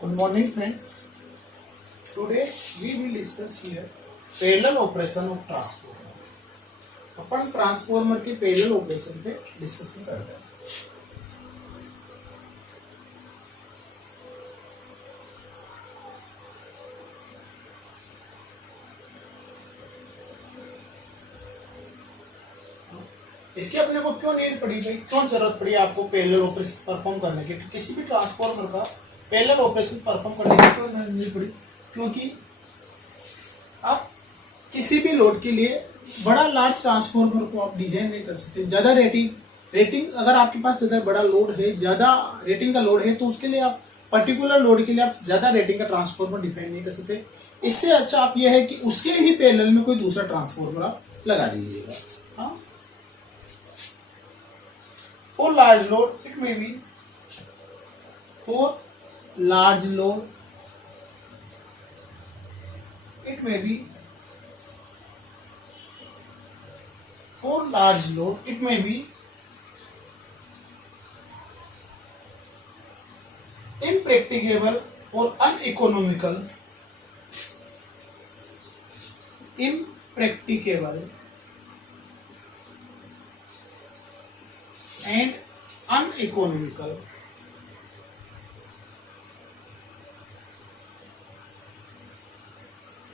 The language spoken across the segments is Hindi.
Good morning, friends. Today we will discuss here parallel operation of transformer. Upon transformer के पैरेलल ऑपरेशन पे डिस्कशन कर रहे हैं. इसकी अपने को क्यों नीड पड़ी भाई, क्यों जरूरत पड़ी आपको पैरेलल ऑपरेशन परफॉर्म करने की? किसी भी ट्रांसफॉर्मर का पैरेलल ऑपरेशन परफॉर्म करने की क्यों नीड पड़ी? क्योंकि आप किसी भी लोड के लिए बड़ा लार्ज ट्रांसफॉर्मर को आप डिजाइन नहीं कर सकते. ज्यादा रेटिंग अगर आपके पास ज्यादा बड़ा लोड है, ज्यादा रेटिंग का लोड है, तो उसके लिए आप पर्टिकुलर लोड के लिए आप ज्यादा रेटिंग का ट्रांसफॉर्मर डिफाइन नहीं कर सकते. इससे अच्छा आप यह है कि उसके ही पैरेलल में कोई दूसरा ट्रांसफॉर्मर आप लगा दीजिएगा. हाँ, for large load it may be for large load it may be for large load it may be impracticable or uneconomical and uneconomical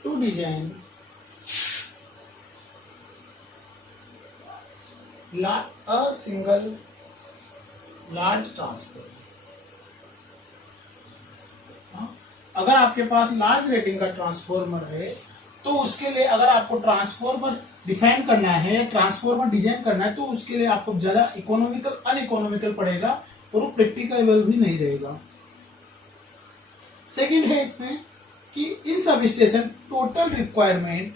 to design a single large transformer. अगर आपके पास लार्ज रेटिंग का ट्रांसफॉर्मर है तो उसके लिए अगर आपको ट्रांसफॉर्मर डिफाइन करना है, ट्रांसफॉर्मर डिजाइन करना है, तो उसके लिए आपको ज्यादा इकोनॉमिकल अनइकोनॉमिकल पड़ेगा और वो प्रैक्टिकल भी नहीं रहेगा. सेकंड है इसमें कि in substation total requirement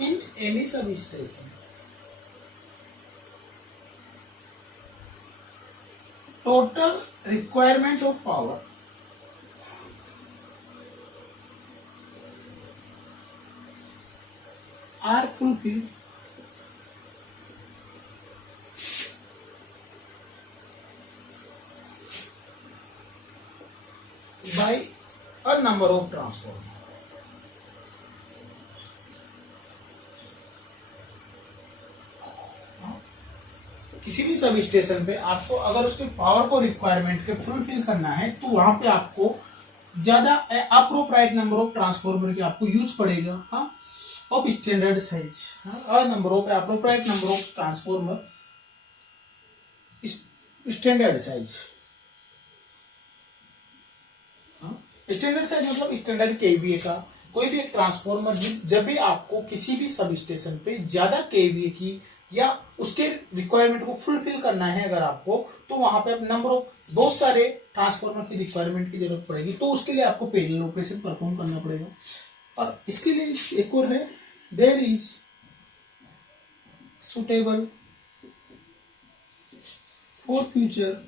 in any substation total requirement of power are fulfilled by a number of transformers. किसी भी सब स्टेशन पे आपको अगर उसके पावर को रिक्वायरमेंट के फुलफिल करना है तो वहां पे आपको ज्यादा अप्रोप्राइट नंबर ऑफ ट्रांसफॉर्मर की आपको यूज पड़ेगा. हाँ, of standard size, a number of appropriate number of transformer standard size. Standard size मतलब स्टैंडर्ड केवीए का कोई भी एक ट्रांसफॉर्मर जब भी आपको किसी भी सब स्टेशन पे ज्यादा केवीए की या उसके रिक्वायरमेंट को फुलफिल करना है अगर आपको, तो वहां पे नंबर ऑफ बहुत सारे ट्रांसफॉर्मर की रिक्वायरमेंट की जरूरत पड़ेगी. तो उसके लिए आपको पैरेलल ऑपरेशन परफॉर्म करना पड़ेगा. और इसके लिए एक और है, there is suitable for future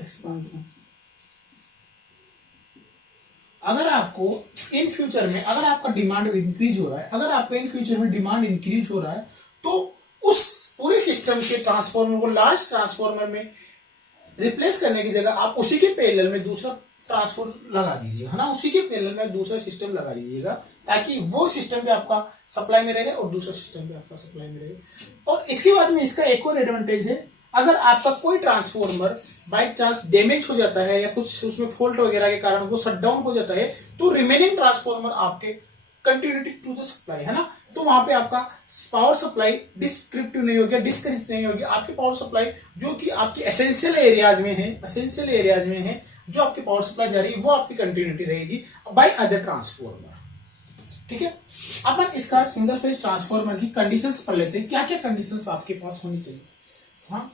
expansion. अगर आपको इन फ्यूचर में अगर आपका डिमांड इंक्रीज हो रहा है, अगर आपका इन फ्यूचर में डिमांड इंक्रीज हो रहा है, तो उस पूरे सिस्टम के ट्रांसफॉर्मर को लार्ज ट्रांसफॉर्मर में रिप्लेस करने की जगह आप उसी के पैरेलल में दूसरा ट्रांसफॉर्मर लगा दीजिएगा, है ना. उसी के पैरेलल में दूसरा सिस्टम लगा दीजिएगा ताकि वो सिस्टम पे आपका सप्लाई में रहे और दूसरा सिस्टम पे आपका सप्लाई में रहे. और इसके बाद में इसका एक और एडवांटेज है, अगर आपका कोई ट्रांसफॉर्मर बाय चांस डैमेज हो जाता है या कुछ उसमें फॉल्ट वगैरह के कारण वो शट डाउन हो जाता है, तो रिमेनिंग ट्रांसफॉर्मर आपके कंटिन्यूटी टू द सप्लाई, है ना. तो वहां पे आपका पावर सप्लाई डिस्क्रिप्टिव नहीं होगी, डिस्कनेक्ट नहीं होगी. आपकी पावर सप्लाई जो कि आपके एसेंशियल एरियाज में है, जो आपकी पावर सप्लाई जा रही है वो आपकी कंटिन्यूटी रहेगी बाय अदर ट्रांसफॉर्मर. ठीक है, अपन इसका सिंगल फेज ट्रांसफॉर्मर की कंडीशंस पढ़ लेते हैं. क्या क्या कंडीशंस आपके पास होनी चाहिए. हाँ,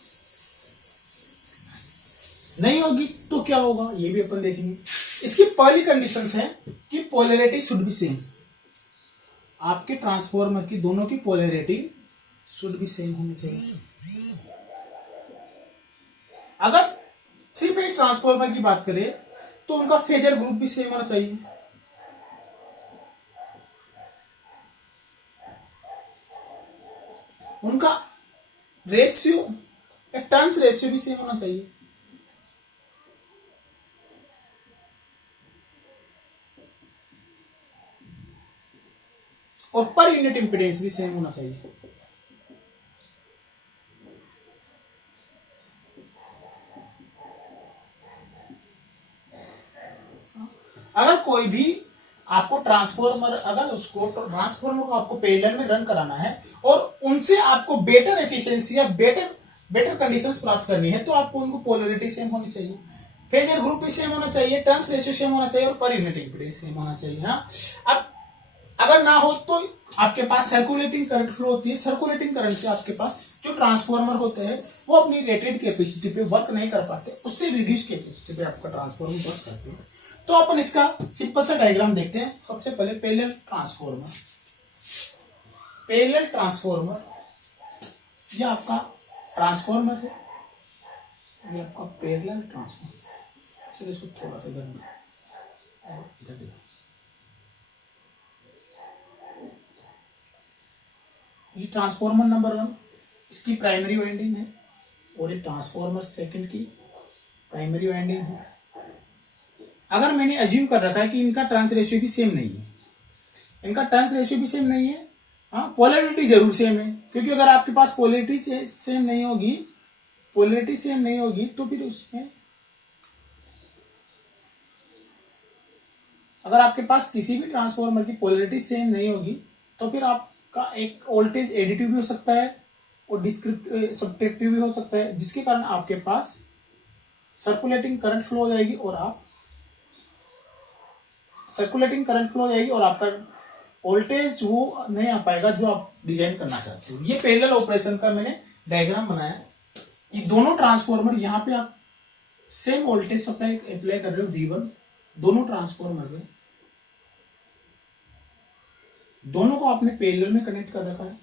नहीं होगी तो क्या होगा ये भी अपन देखेंगे. इसकी पहली कंडीशंस है कि पोलैरिटी शुड बी सेम. आपके ट्रांसफॉर्मर की दोनों की पोलैरिटी शुड बी सेम होनी चाहिए. अगर थ्री फेज ट्रांसफॉर्मर की बात करें तो उनका फेजर ग्रुप भी सेम होना चाहिए. उनका रेशियो एक टर्न्स रेशियो भी सेम होना चाहिए। और पर यूनिट इंपीडेंस भी सेम होना चाहिए। अगर कोई भी आपको ट्रांसफॉर्मर को आपको पैरेलल में रन कराना है और उनसे आपको बेटर एफिशिएंसी या बेटर कंडीशंस प्राप्त करनी है, तो आपको उनको पोलैरिटी सेम होनी चाहिए, फेजर ग्रुप भी सेम होना चाहिए, टर्न्स रेशियो सेम होना चाहिए और पर यूनिट इंपीडेंस सेम होना चाहिए। हाँ, अब अगर ना हो तो आपके पास सर्कुलेटिंग करंट फ्लो होती है। सर्कुलेटिंग करंट से आपके पास जो ट्रांसफॉर्मर होते हैं वो अपनी रेटेड कैपेसिटी पे वर्क नहीं कर पाते, उससे रिड्यूस कैपेसिटी पे आपका ट्रांसफॉर्मर वर्क करते हैं। तो अपन इसका सिंपल सा डायग्राम देखते हैं। सबसे पहले पैरेलल ट्रांसफॉर्मर, ये आपका ट्रांसफॉर्मर है, ये आपका पैरेलल ट्रांसफॉर्मर। चलिए इसको थोड़ा सा इधर ये ट्रांसफॉर्मर नंबर 1 इसकी प्राइमरी वाइंडिंग है और ये ट्रांसफॉर्मर सेकंड की प्राइमरी वाइंडिंग है। अगर मैंने अज्यूम कर रखा है कि इनका टर्न्स रेशियो भी सेम नहीं है, हाँ, पोलैरिटी जरूर सेम है, क्योंकि अगर आपके पास पोलैरिटी सेम नहीं होगी तो फिर उसमें अगर आपके पास किसी भी ट्रांसफॉर्मर की पोलैरिटी सेम नहीं होगी तो फिर आपका एक वोल्टेज एडिटिव भी हो सकता है और सब्ट्रैक्टिव भी हो सकता है, जिसके कारण आपके पास सर्कुलेटिंग करंट फ्लो हो जाएगी और आपका वोल्टेज वो नहीं आ पाएगा जो आप डिजाइन करना चाहते हो। ये पैरेलल ऑपरेशन का मैंने डायग्राम बनाया। ये दोनों ट्रांसफॉर्मर, यहाँ पे आप सेम वोल्टेज सप्लाई अप्लाई कर रहे हो V1 दोनों ट्रांसफॉर्मर में, दोनों को आपने पैरेलल में कनेक्ट कर रखा है।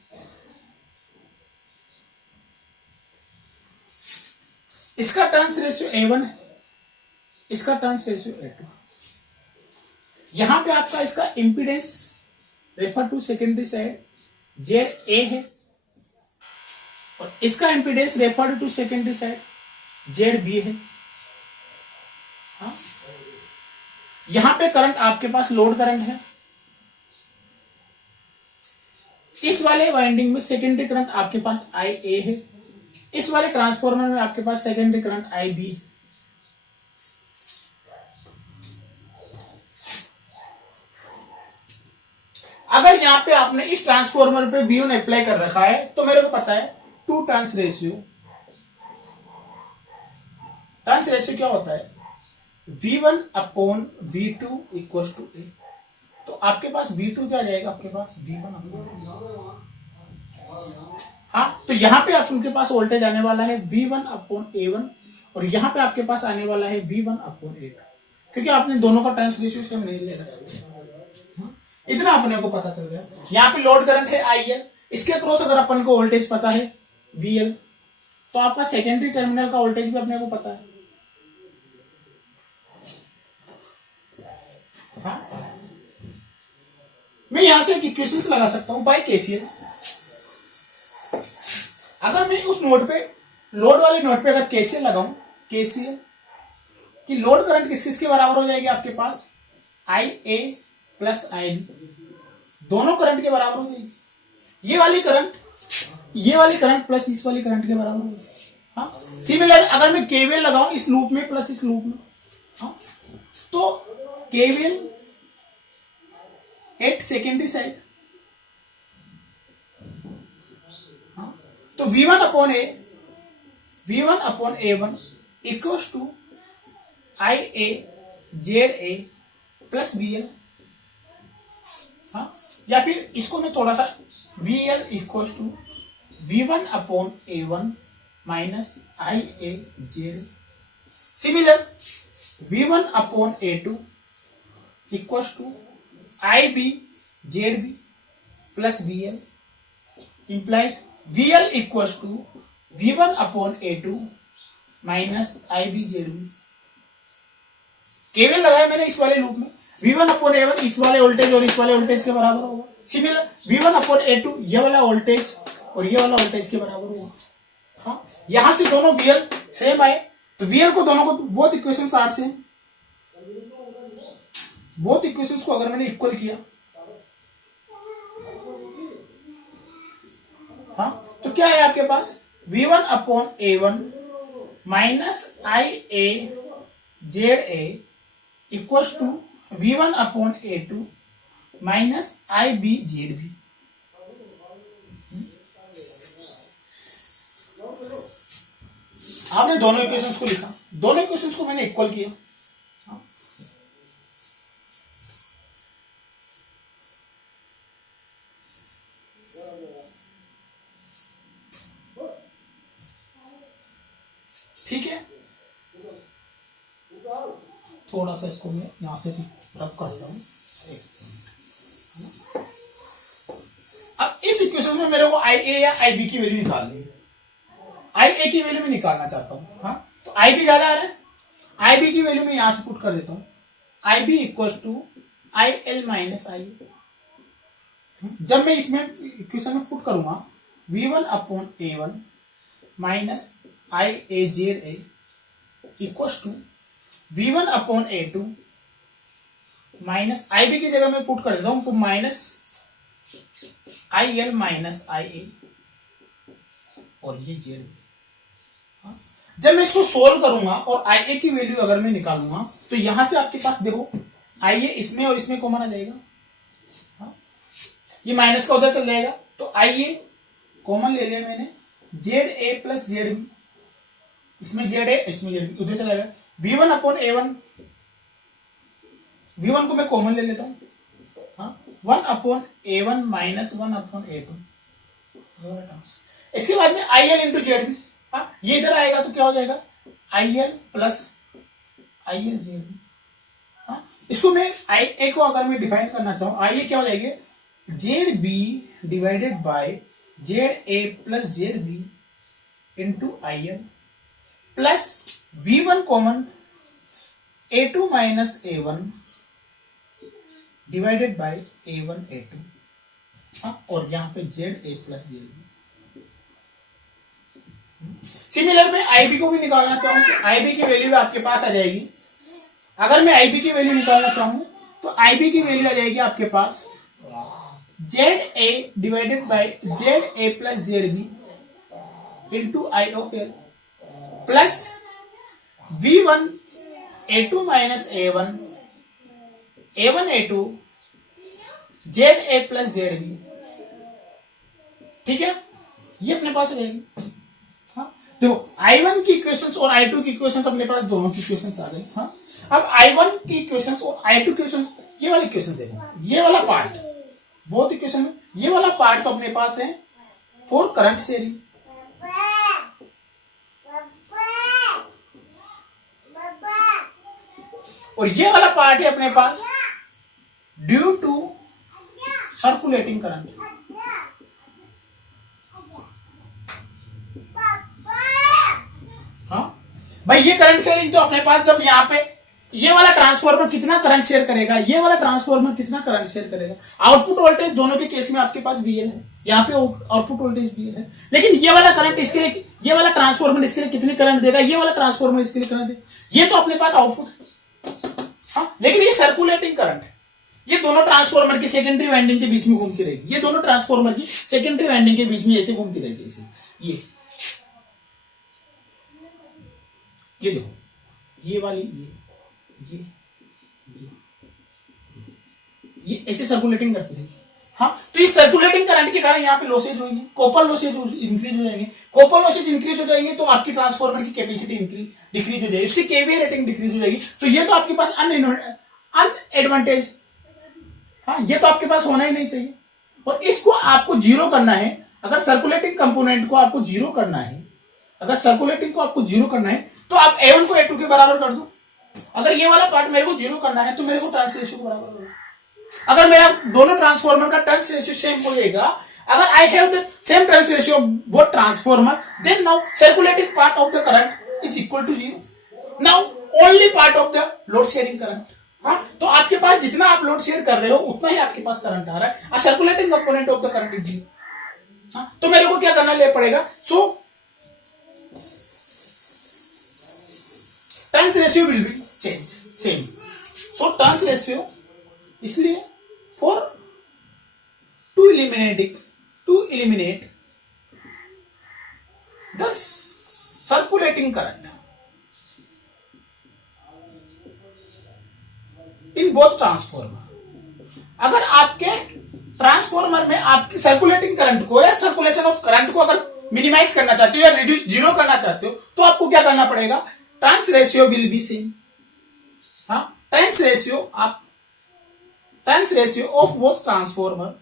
इसका टर्न्स रेशियो A1 है, इसका टर्न्स रेशियो A2। यहां पे आपका इसका impedance refer to secondary side ZA है और इसका impedance refer to secondary side ZB है। हाँ? यहां पे करंट आपके पास लोड करंट है, इस वाले वाइंडिंग में सेकेंडरी करंट आपके पास IA है, इस वाले ट्रांसफॉर्मर में आपके पास सेकेंडरी करंट IB है। अगर यहां पे आपने इस ट्रांसफॉर्मर पे V1 अप्लाई कर रखा है तो मेरे को पता है टर्न्स रेशियो क्या होता है, V1/V2 इक्वल्स टू A। तो आपके पास V2 क्या आ जाएगा, आपके पास V1। हाँ, तो यहाँ पे आपके पास वोल्टेज आने वाला है V1/A1 और यहाँ पे आपके पास आने वाला है V1/A2, क्योंकि आपने दोनों का टर्न्स रेशियो सेम नहीं ले रखा। इतना अपने को पता चल गया। यहाँ पे लोड करंट है IL, इसके क्रॉस अगर अपन को वोल्टेज पता है VL, तो आपका सेकेंडरी टर्मिनल का वोल्टेज भी अपने को पता है। हाँ? मैं यहां से एक इक्वेशन लगा सकता हूं बाय KCL। अगर मैं उस नोड पे, लोड वाले नोड पे अगर KCL लगाऊं, KCL कि लोड करंट किस किस के बराबर हो जाएगी, आपके पास IA प्लस IB, दोनों करंट के बराबर हो जाएगी। ये वाली करंट प्लस इस वाली करंट के बराबर हो जाएगी। हाँ, सिमिलर अगर मैं KVL लगाऊं इस लूप में प्लस इस लूप में, हाँ, तो KVL एट सेकेंडरी साइड, हाँ, तो V1/A1 equals to IA ZA plus VL। हाँ, या फिर इसको मैं थोड़ा सा VL equals to V1/A1 minus IA ZA। Similar V1/A2 equals to IB ZB plus VL implies VL equals to V1/A2 minus IB ZB। केवल लगाया मैंने इस वाले लूप में, V1/A1 इस वाले वोल्टेज और इस वाले वोल्टेज के बराबर होगा। सिमिलर V1/A2 ये वाला वोल्टेज और ये वाला वोल्टेज के बराबर होगा। हाँ, यहां से दोनों VL सेम आए तो VL को दोनों को both equations are same, both equations को अगर मैंने इक्वल किया, हाँ, तो क्या है आपके पास V1 upon A1 minus IA ZA equals to V1 upon A2 minus IB ZB। आपने दोनों इक्वेशंस को लिखा, दोनों इक्वेशंस को मैंने इक्वल किया, ठीक है। थोड़ा सा इसको मैं यहां से भी रब करता हूं। अब इस इक्वेशन में मेरे को IA या IB की वैल्यू निकालनी है। IA की वैल्यू मैं निकालना चाहता हूं, हाँ, तो IB ज्यादा आ रहा है, IB की वैल्यू मैं यहां से पुट कर देता हूं। IB equals to IL minus IA। जब मैं इसमें इक्वेशन में पुट करूंगा V1 upon A1 minus IA ZA equals to V1 upon A2 minus IB की जगह मैं पुट कर देता हूं माइनस IL माइनस IA और ये ZB। जब मैं इसको सोल्व करूंगा और IA की वैल्यू अगर मैं निकालूंगा तो यहां से आपके पास देखो IA इसमें और इसमें कॉमन आ जाएगा, हाँ? ये माइनस का उधर चल जाएगा तो IA कॉमन ले लिया मैंने, ZA प्लस ZB, इसमें ZA इसमें ZB उधर चला जाएगा। V1 अपॉन A1, V1 को मैं कॉमन ले लेता हूं, हाँ, 1 upon A1 minus 1 upon A2। इसके बाद में IL इंटू ZB, हाँ, ये इधर आएगा तो क्या हो जाएगा IL प्लस IL ZB, हाँ। इसको मैं IA को अगर मैं डिफाइन करना चाहूं, IA क्या हो जाएगी ZB divided by ZA plus ZB into IL plus V1 common A2 minus A1 divided by A1 A2, हाँ, और यहां पे ZA प्लस ZB। सिमिलर में IB को भी निकालना चाहूं तो IB की वैल्यू आपके पास आ जाएगी। अगर मैं IB की वैल्यू निकालना चाहूं तो IB की वैल्यू आ जाएगी आपके पास ZA divided by ZA plus ZB into I of L plus V1 A2 minus A1 A1 A2 ZA plus ZB, ठीक है, ये अपने पास आ जाएगी। हाँ, देखो I1 की इक्वेशंस और I2 की इक्वेशंस अपने पास दोनों की इक्वेशंस आ गई, हाँ। अब I1 की इक्वेशंस और I2 की इक्वेशंस, ये वाली इक्वेशन देखो, ये वाला पार्ट बहुत इक्वेशन में, ये वाला पार्ट तो अपने पास है फॉर करंट शेयरिंग, और ये वाला पार्ट है अपने पास ड्यू टू सर्कुलेटिंग करंट। हाँ भाई, ये करंट शेयरिंग तो अपने पास, जब यहाँ पे ये वाला ट्रांसफार्मर कितना करंट शेयर करेगा, ये वाला ट्रांसफार्मर कितना करंट शेयर करेगा, आउटपुट वोल्टेज दोनों के केस में आपके पास VL है, यहाँ पे आउटपुट वोल्टेज VL है, लेकिन ये वाला करंट इसके लिए, ये वाला ट्रांसफार्मर इसके लिए कितनी करंट देगा, ये वाला ट्रांसफार्मर इसके लिए करंट देगा, ये तो अपने पास आउटपुट है, हाँ। लेकिन ये सर्कुलेटिंग करंट, ये दोनों ट्रांसफार्मर की सेकेंडरी वाइंडिंग के बीच में घूमती रहेगी, ये दोनों ट्रांसफार्मर की सेकेंडरी वाइंडिंग के बीच में ऐसे घूमती रहेगी, ऐसे ये देखो, ये वाली ये ऐसे सर्कुलेटिंग करती रहेगी, हाँ। तो इस सर्कुलेटिंग करंट के कारण यहाँ पे लॉसेज होंगे, कॉपर लॉसेज इंक्रीज हो जाएंगे, कॉपर लॉसेज इंक्रीज हो जाएंगे तो आपकी ट्रांसफार्मर की कैपेसिटी डिक्रीज हो जाएगी, उसकी केवीए रेटिंग डिक्रीज हो जाएगी, तो ये तो आपके पास अनएडवांटेज, हाँ, ये तो आपके पास होना ही नहीं चाहिए। और इसको आपको जीरो करना है, अगर सर्कुलेटिंग कंपोनेंट को आपको जीरो करना है, अगर सर्कुलेटिंग को आपको जीरो करना है तो आप A1 को A2 के बराबर कर दो। अगर ये वाला पार्ट मेरे को जीरो करना है तो मेरे को टर्न्स रेशियो को बराबर कर दो। अगर मेरा दोनों ट्रांसफार्मर का टर्न्स रेशियो सेम हो जाएगा, अगर I have the same turns ratio of both transformer, then now circulating part of the current is equal to zero. Now only part of the load sharing current, हाँ, तो आपके पास जितना आप लोड शेयर कर रहे हो उतना ही आपके पास करंट आ रहा है, और circulating component of the current is zero, हाँ। तो मेरे को क्या करना ले पड़ेगा, so turns ratio will be change same. So turns ratio, इसलिए for to eliminate the circulating current in both transformer, अगर आपके ट्रांसफॉर्मर में आपकी सर्कुलेटिंग करंट को या सर्कुलेशन ऑफ करंट को अगर मिनिमाइज करना चाहते हो या रिड्यूस जीरो करना चाहते हो, तो आपको क्या करना पड़ेगा, turns ratio will be same. हाँ, turns ratio of both transformer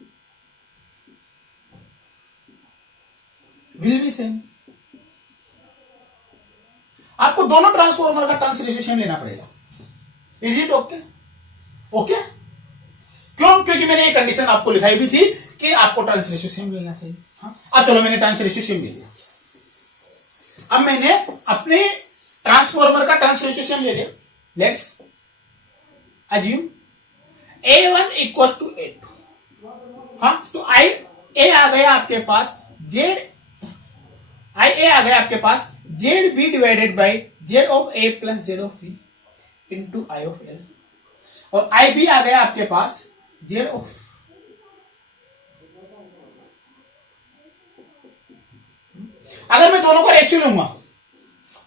will be same. आपको दोनों ट्रांसफॉर्मर का टर्न्स रेशियो सेम लेना पड़ेगा. Is it okay? ओके, क्यों? क्योंकि मैंने ये कंडीशन आपको लिखाई भी थी कि आपको टर्न्स रेशियो सेम लेना चाहिए. हाँ, अब चलो मैंने टर्न्स रेशियो सेम ले लिया. अब मैंने अपने ट्रांसफॉर्मर का टर्न्स रेशियो सेम ले लिया. Let's assume A1 equal to A2. हाँ, तो IA आ गया आपके पास ZB divided by Z of A plus Z of B into I of L, और IB आ गया आपके पास Z ऑफ, अगर मैं दोनों का रेशियो लूंगा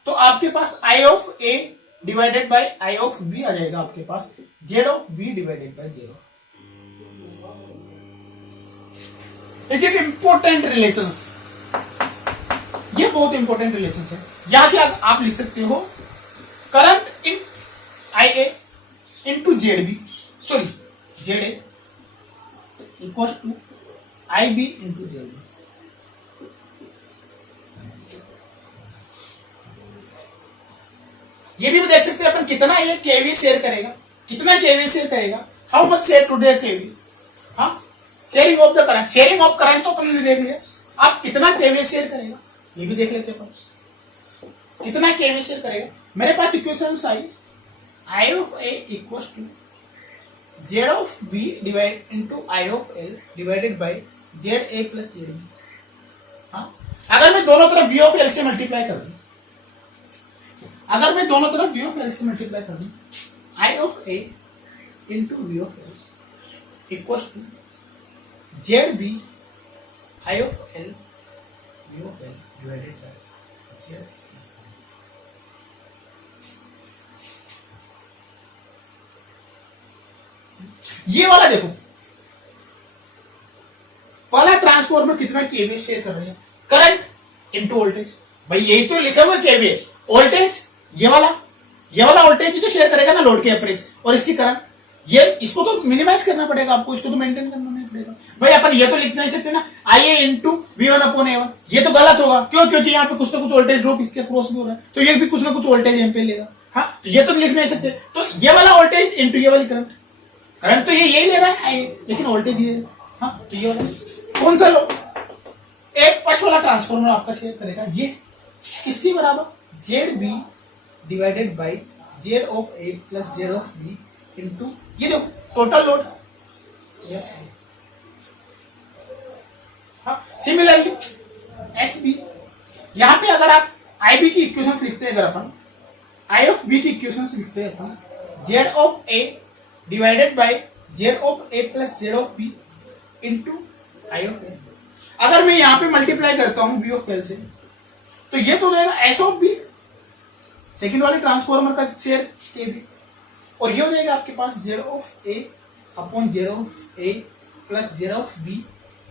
तो आपके पास I of A divided by I of B आ जाएगा आपके पास Z of B divided by Z of. Is it important relations? ये बहुत इंपॉर्टेंट रिलेशन है. यहां से आप लिख सकते हो current in IA into ZB, sorry ZA equal to IB into ZB. ये भी देख सकते हैं अपन कितना ये केवी शेयर करेगा, how much share to their KV. हाँ, sharing of the current, sharing of current तो अपन ने देख लिया. आप कितना केवी शेयर करेगा ये भी देख लेते हैं. कितना केवी शेयर करेगा. मेरे पास equations I I of A equal to Z of B divide into I of L divided by ZA plus ZB. हाँ, अगर मैं दोनों तरफ V ऑफ L से मल्टीप्लाई कर दूं, I of A into V of L equal to ZB I of L V of L divided by Z. ये वाला देखो, पहला ट्रांसफॉर्मर कितना केवीए शेयर कर रहा है, करंट इनटू वोल्टेज. भाई यही तो लिखा हुआ केवीए. वोल्टेज ये वाला वोल्टेज जो शेयर करेगा ना लोड के अप्रेक्स, और इसकी करंट, ये इसको तो मिनिमाइज करना पड़ेगा आपको, इसको तो मेंटेन करना नहीं पड़ेगा. भाई अपन ये तो लिख नहीं सकते ना IA into V1 upon A1, ये तो गलत होगा. क्यों? क्योंकि यहाँ पे कुछ ना कुछ वोल्टेज ड्रॉप इसके क्रॉस भी हो रहा है, तो ये भी कुछ ना कुछ वोल्टेज यहाँ पे लेगा. हाँ, तो ये तो लिख नहीं सकते. तो ये वाला वोल्टेज इंटू ये वाली करंट तो ये यही ले रहा है IA, लेकिन वोल्टेज ये. हाँ, तो ये वाला कौन सा लो, एक फर्स्ट वाला ट्रांसफॉर्मर आपका शेयर करेगा ये किसके बराबर, ZB divided by Z of A plus Z of B into ये देखो टोटल लोड. यस. हाँ, सिमिलरली SB, यहां पे अगर आप IB की इक्वेशंस लिखते हैं, अगर अपन I ऑफ B की इक्वेशंस लिखते हैं अपन Z of A divided by Z of A plus Z of B into I of A. अगर मैं यहां पे मल्टीप्लाई करता हूं V ऑफ L से, तो ये तो रहेगा S ऑफ B, सेकेंड वाले ट्रांसफॉर्मर का शेयर KB, और ये हो जाएगा आपके पास Z of A upon Z of A plus Z of B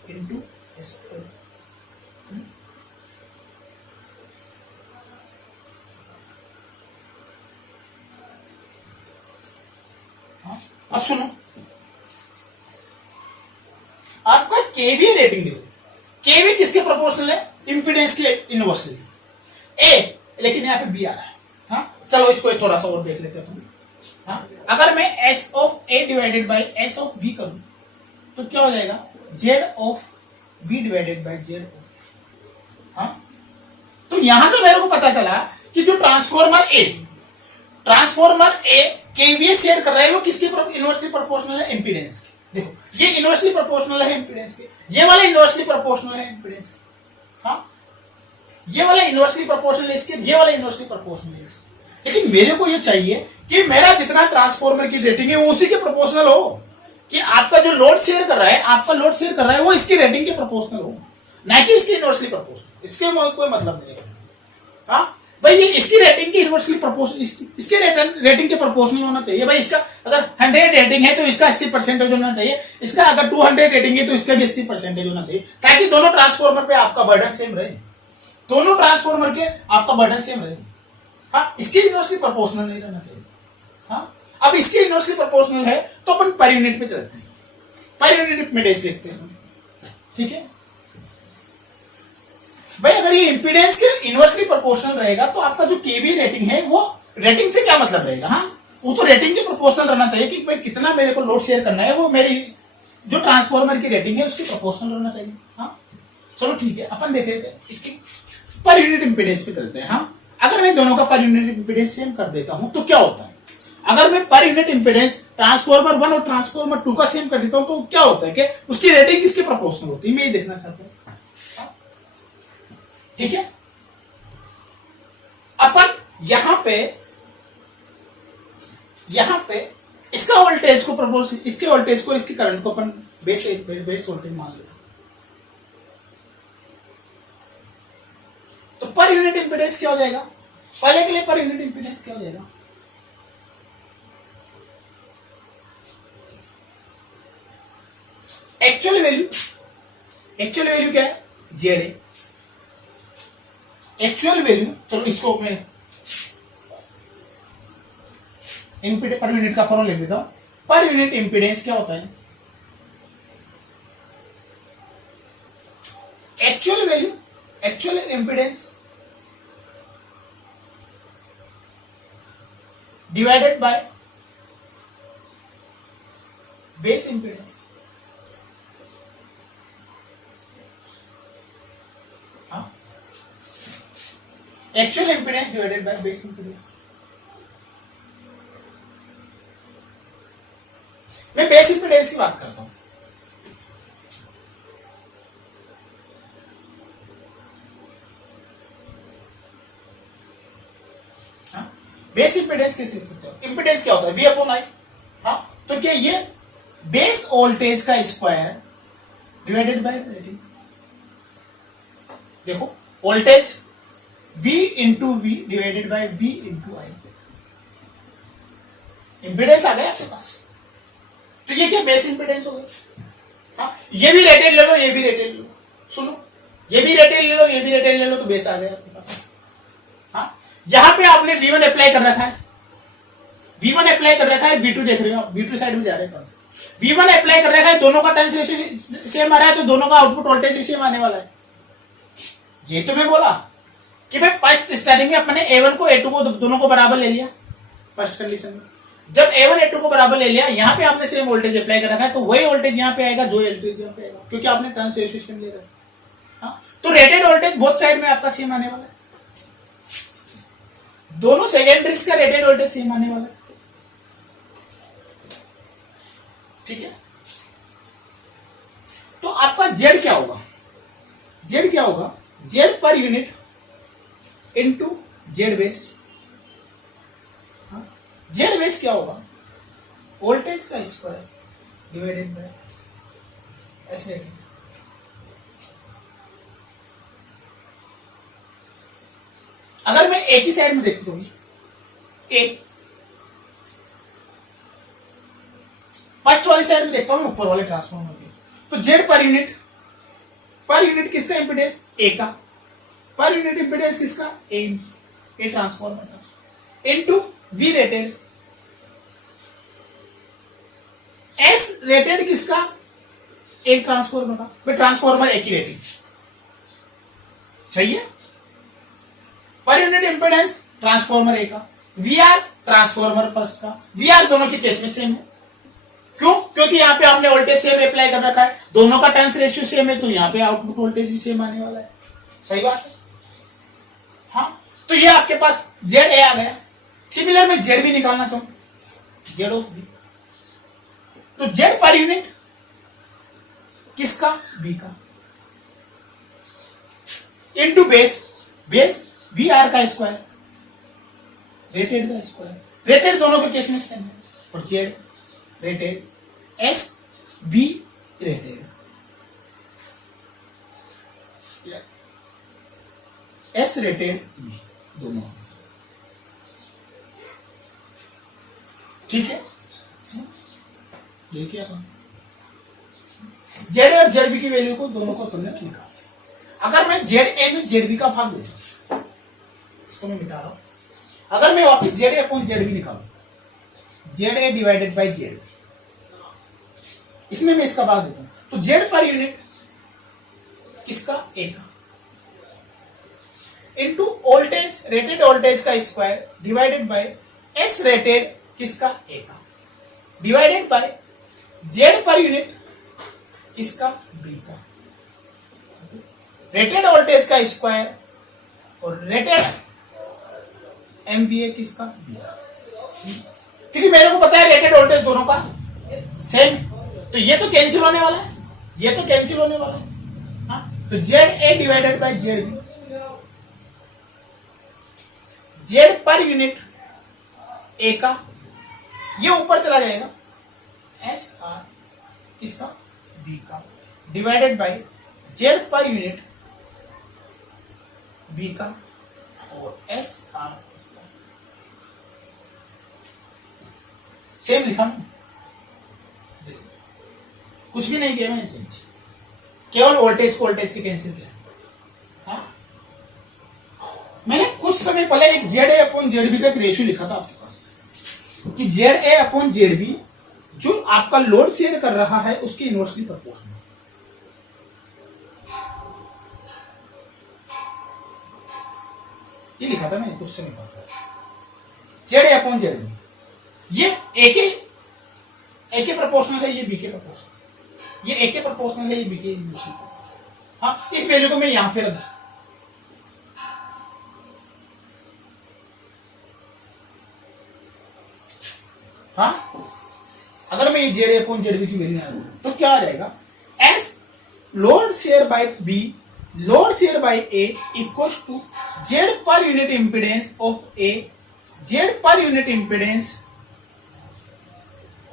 into S of L. अब सुनो, आपका केवीए रेटिंग देखो, केवी किसके प्रोपोर्शनल है, इंपीडेंस के इनवर्सली. ए, लेकिन यहाँ पे बी आ रहा है. हाँ, चलो इसको थोड़ा सा और देख लेते हैं. हाँ, अगर मैं S of A divided by S of B करूं तो क्या हो जाएगा, Z of B divided by Z of. हाँ, तो यहां से मेरे को पता चला कि जो ट्रांसफॉर्मर A केवीए शेयर कर रहा है वो किसके इनवर्सली प्रोपोर्शनल है, इंपीडेंस के. देखो ये इनवर्सली प्रोपोर्शनल है इंपीडेंस के, ये वाला इनवर्सली प्रोपोर्शनल है इंपीडेंस के. हाँ, ये वाला इनवर्सली प्रोपोर्शनल है इसके, ये वाला इनवर्सली प्रोपोर्शनल है इसके. लेकिन मेरे को ये चाहिए कि मेरा जितना ट्रांसफॉर्मर की रेटिंग है वो उसी के प्रोपोर्शनल हो, कि आपका जो लोड शेयर कर रहा है, आपका लोड शेयर कर रहा है वो इसकी रेटिंग के प्रोपोर्शनल हो, ना कि इसकी इनवर्सली प्रोपोर्शनल। इसके कोई मतलब नहीं है। हाँ भाई, ये इसकी रेटिंग की इनवर्सली प्रोपोर्शनल, इसके रेटिंग के प्रोपोर्शनल होना चाहिए। भाई इसका अगर 100 रेटिंग है तो इसका 80% होना चाहिए, इसका अगर 200 रेटिंग है तो इसका भी 80% होना चाहिए, ताकि दोनों ट्रांसफॉर्मर पे आपका बर्डन सेम रहे, दोनों ट्रांसफॉर्मर के आपका बर्डन सेम रहे। हाँ, इसकी इनवर्सली प्रोपोर्शनल नहीं रहना चाहिए। हाँ, अब इसकी इनवर्सली प्रोपोर्शनल है तो अपन पर यूनिट पे चलते हैं, पर यूनिट में डेस देखते हैं। ठीक है भाई, अगर ये इंपीडेंस के इनवर्सली प्रोपोर्शनल रहेगा तो आपका जो केवी रेटिंग है वो रेटिंग से क्या मतलब रहेगा। हाँ, वो तो रेटिंग के प्रोपोर्शनल रहना चाहिए कि भाई कितना मेरे को लोड शेयर करना है वो मेरी जो ट्रांसफॉर्मर की रेटिंग है उसकी प्रोपोर्शनल रहना चाहिए। हाँ चलो ठीक है, अपन देख लेते हैं इसकी पर यूनिट इंपीडेंस पे चलते हैं। हाँ, अगर मैं दोनों का पर यूनिट इंपीडेंस सेम कर देता हूं तो क्या होता है। अगर मैं पर यूनिट इंपीडेंस ट्रांसफॉर्मर 1 और ट्रांसफॉर्मर 2 का सेम कर देता हूं तो क्या होता है कि उसकी रेटिंग किसके प्रोपोर्शनल होती है, मैं ये देखना चाहता हूं। ठीक है, अपन यहां पे इसका वोल्टेज को प्रपोज, इसके वोल्टेज को इसकी करंट को अपन बेस वोल्टेज मान लेते हैं। तो पर यूनिट इंपीडेंस क्या हो जाएगा, पहले के लिए पर यूनिट इंपीडेंस क्या हो जाएगा, एक्चुअल वैल्यू क्या है, जेड है एक्चुअल वैल्यू। चलो इसको मैं पर यूनिट का फॉर्मूला लिख देता हूं। पर यूनिट इंपीडेंस क्या होता है, actual impedance divided by base impedance. Actual impedance divided by base impedance. मैं बेस इंपीडेंस की बात करता हूं। बेस इंपीडेंस कैसे लिख सकते हो, इंपीडेंस क्या होता है, वी अपॉन आई। हाँ, तो क्या ये बेस वोल्टेज का स्क्वायर डिवाइडेड बाय रेटिंग। देखो voltage V into V divided by V into I, impedance आ गया आपके पास। तो ये क्या बेस इंपीडेंस हो गई। हाँ, ये भी रेटेड ले लो, ये भी रेटेड ले लो, सुनो ये भी रेटेड ले लो, ये भी रेटेड ले लो, तो बेस आ गया आपके पास। हाँ, यहां पे आपने V1 अप्लाई कर रखा है, V1 अप्लाई कर रखा है, V2 देख रहे हो, V2 साइड में जा रहे हैं। V1 अप्लाई कर रखा है, दोनों का टर्न्स रेशियो सेम आ रहा है, तो दोनों का आउटपुट वोल्टेज भी सेम आने वाला है। ये तो मैं बोला कि भाई फर्स्ट स्टार्टिंग में अपने A1 को A2 को दोनों को बराबर ले लिया। फर्स्ट कंडीशन में जब A1 A2 को बराबर ले लिया, यहाँ पे आपने सेम वोल्टेज अप्लाई कर रखा है, तो वही वोल्टेज यहाँ पे आएगा जो L2 यहाँ पे आएगा, क्योंकि आपने टर्न्स रेशियो सेम ले रखा है। हाँ, तो रेटेड वोल्टेज बोथ साइड में आपका सेम आने वाला है, दोनों सेकेंडरीज का रेटेड वोल्टेज सेम आने वाला है। ठीक है, तो आपका Z क्या होगा, Z per unit into Z base. Z base क्या होगा, वोल्टेज का square divided by S rating. अगर मैं एक ही साइड में देखता हूं, एक फर्स्ट वाली साइड में देखता हूं ऊपर वाले ट्रांसफॉर्मर की, तो जेड पर यूनिट किसका इंपीडेंस, ए का, पर यूनिट इंपीडेंस किसका, ए ट्रांसफॉर्मर का, into V rated, S rated किसका, एक ट्रांसफॉर्मर का। भाई ट्रांसफॉर्मर एक ही रेटिंग चाहिए, पर यूनिट इंपीडेंस ट्रांसफॉर्मर ए का, वी आर ट्रांसफॉर्मर फर्स्ट का, वी आर दोनों के केस में सेम है। क्यों, क्योंकि यहाँ पे आपने वोल्टेज सेम अप्लाई कर रखा है, दोनों का टर्न्स रेशियो सेम है, तो यहाँ पे आउटपुट वोल्टेज भी सेम आने वाला है। सही बात है। हाँ, तो ये आपके पास जेड ए आ गया। सिमिलर में जेड भी निकालना चाहूं, जेड ऑफ बी, तो जेड पर यूनिट किसका, बी का, इनटू बेस वी आर का स्क्वायर रेटेड का स्क्वायर, रेटेड दोनों के केस में सेम है, और Z rated, S B rated, S rated B दोनों, ठीक है। देखिए अपन जेड और जेड बी की वैल्यू को दोनों को तुमने निकाला। अगर मैं जेड ए में जेड बी का भाग देता हूं, इसको मैं मिटा रहा हूं, अगर मैं वापस Z A upon Z B निकालू, Z A divided by Z B, इसमें मैं इसका भाग देता हूं, तो जेड पर यूनिट किसका, ए का, इनटू वोल्टेज, रेटेड वोल्टेज का square divided by S rated किसका, ए का, divided by Z per unit किसका, बी का, रेटेड वोल्टेज का स्क्वायर और रेटेड एमवीए किसका, बी, क्योंकि मेरे को पता है रेटेड वोल्टेज दोनों का सेम, तो ये तो कैंसिल होने वाला है, ये तो कैंसिल होने वाला है, हाँ? तो Z A divided by Z B, Z per unit A का, ये ऊपर चला जाएगा, एस आर किसका, बी का, divided by Z per unit B का और एस आर इसका, सेम लिखा ना, कुछ भी नहीं किया मैंने, सेम केवल वोल्टेज को वोल्टेज के कैंसिल किया, हाँ? मैंने कुछ समय पहले एक Z A upon Z B का एक रेशियो लिखा था आपके पास, कि Z A upon Z B जो आपका लोड शेयर कर रहा है उसकी इनवर्सली प्रोपोर्शनल, ये लिखा था मैंने कुछ समय पहले, Z A upon Z B, ये ए के प्रोपोर्शनल है, ये बी के प्रोपोर्शनल, ये ए के प्रोपोर्शनल है, ये बी के इनवर्सली प्रोपोर्शनल, हाँ? इस वैल्यू को मैं यहां पे रख दूं, हाँ? अगर मैं ये Z A upon Z B की वैल्यू निकालूं तो क्या आ जाएगा, S load share by B load share by A equals to Z per unit impedance of A, Z per unit impedance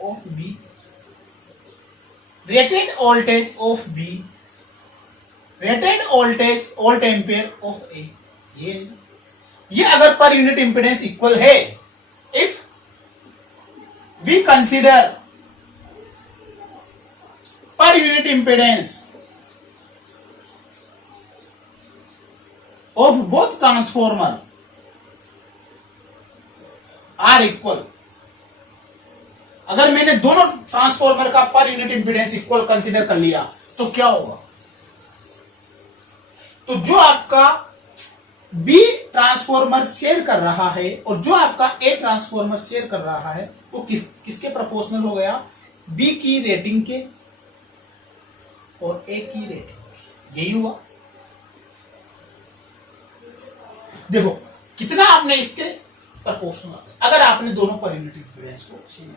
of B, rated voltage of B, rated voltage volt ampere of A, ये अगर पर यूनिट इंपीडेंस इक्वल है, if we consider per unit impedance of both transformer are equal, अगर मैंने दोनों ट्रांसफॉर्मर का पर यूनिट इंपीडेंस इक्वल कंसीडर कर लिया तो क्या होगा, तो जो आपका बी ट्रांसफॉर्मर शेयर कर रहा है और जो आपका ए ट्रांसफॉर्मर शेयर कर रहा है वो किसके प्रोपोर्शनल हो गया, बी की रेटिंग के और ए की रेटिंग, यही हुआ। देखो कितना आपने इसके प्रोपोर्शनल, अगर आपने दोनों पर यूनिट इंपीडेंस को सेम,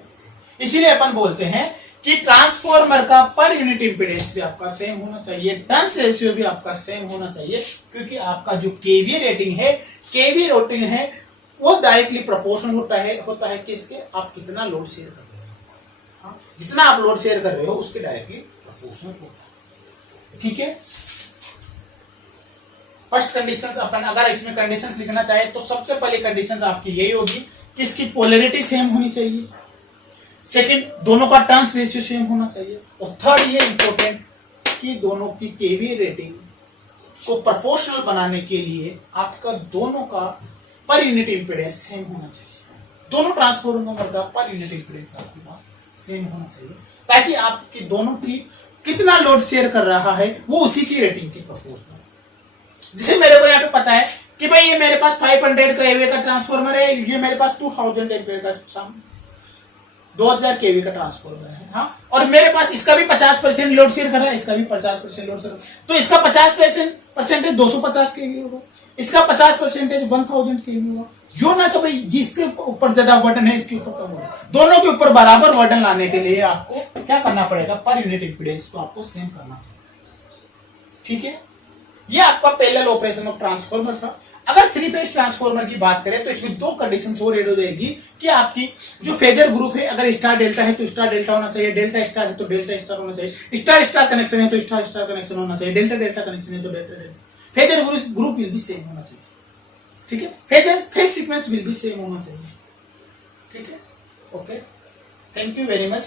इसीलिए अपन बोलते हैं कि ट्रांसफॉर्मर का पर यूनिट इंपीडेंस भी आपका सेम होना चाहिए, टर्न्स रेशियो भी आपका सेम होना चाहिए, क्योंकि आपका जो केवी रेटिंग है, केवी रेटिंग है वो डायरेक्टली प्रोपोर्शनल होता है किसके, आप कितना लोड शेयर कर रहे हो, हाँ? जितना आप लोड शेयर कर रहे हो उसके डायरेक्टली प्रोपोर्शनल होता है, ठीक है। फर्स्ट कंडीशंस अपन अगर इसमें कंडीशंस लिखना चाहे तो सबसे पहले कंडीशंस आपकी यही होगी कि इसकी पोलैरिटी सेम होनी चाहिए, सेकंड दोनों का टर्न्स रेशियो सेम होना चाहिए, और थर्ड ये इंपॉर्टेंट कि दोनों की केवी रेटिंग को प्रोपोर्शनल बनाने के लिए आपका दोनों का पर यूनिट इंपीडेंस सेम होना चाहिए, दोनों ट्रांसफॉर्मर का पर यूनिट इंपीडेंस आपके पास सेम होना चाहिए, ताकि आपकी दोनों की कितना लोड शेयर कर रहा है वो उसी की रेटिंग के प्रोपोर्शनल। जिसे मेरे को यहाँ पे पता है कि भाई ये मेरे पास 500 केवी का ट्रांसफॉर्मर है, ये मेरे पास 2000 एम्पीयर का 2000 केवी का ट्रांसफॉर्मर है, हाँ, और मेरे पास इसका भी 50% लोड शेयर कर रहा है, इसका भी 50% लोड शेयर, तो इसका 50% 250 केवी होगा, इसका 50% 1000 केवी होगा, जो ना तो भाई जिसके ऊपर ज्यादा वर्डन है इसके ऊपर कम होगा, दोनों के ऊपर बराबर वर्डन लाने के लिए आपको क्या करना पड़ेगा, पर यूनिट इंपीडेंस को आपको सेम करना पड़ेगा, ठीक है। ये आपका पैरेलल ऑपरेशन ऑफ ट्रांसफॉर्मर था। अगर थ्री फेज ट्रांसफॉर्मर की बात करें तो इसमें दो कंडीशन और ऐड हो जाएगी कि आपकी जो फेजर ग्रुप है, अगर स्टार डेल्टा है तो स्टार डेल्टा होना चाहिए, डेल्टा स्टार है तो डेल्टा स्टार होना चाहिए, स्टार स्टार कनेक्शन है तो स्टार स्टार कनेक्शन होना चाहिए, डेल्टा डेल्टा कनेक्शन है तो delta delta. Phasor group will be same होना चाहिए, ठीक है। Phase sequence will be same होना चाहिए, ठीक है। Okay, thank you very much.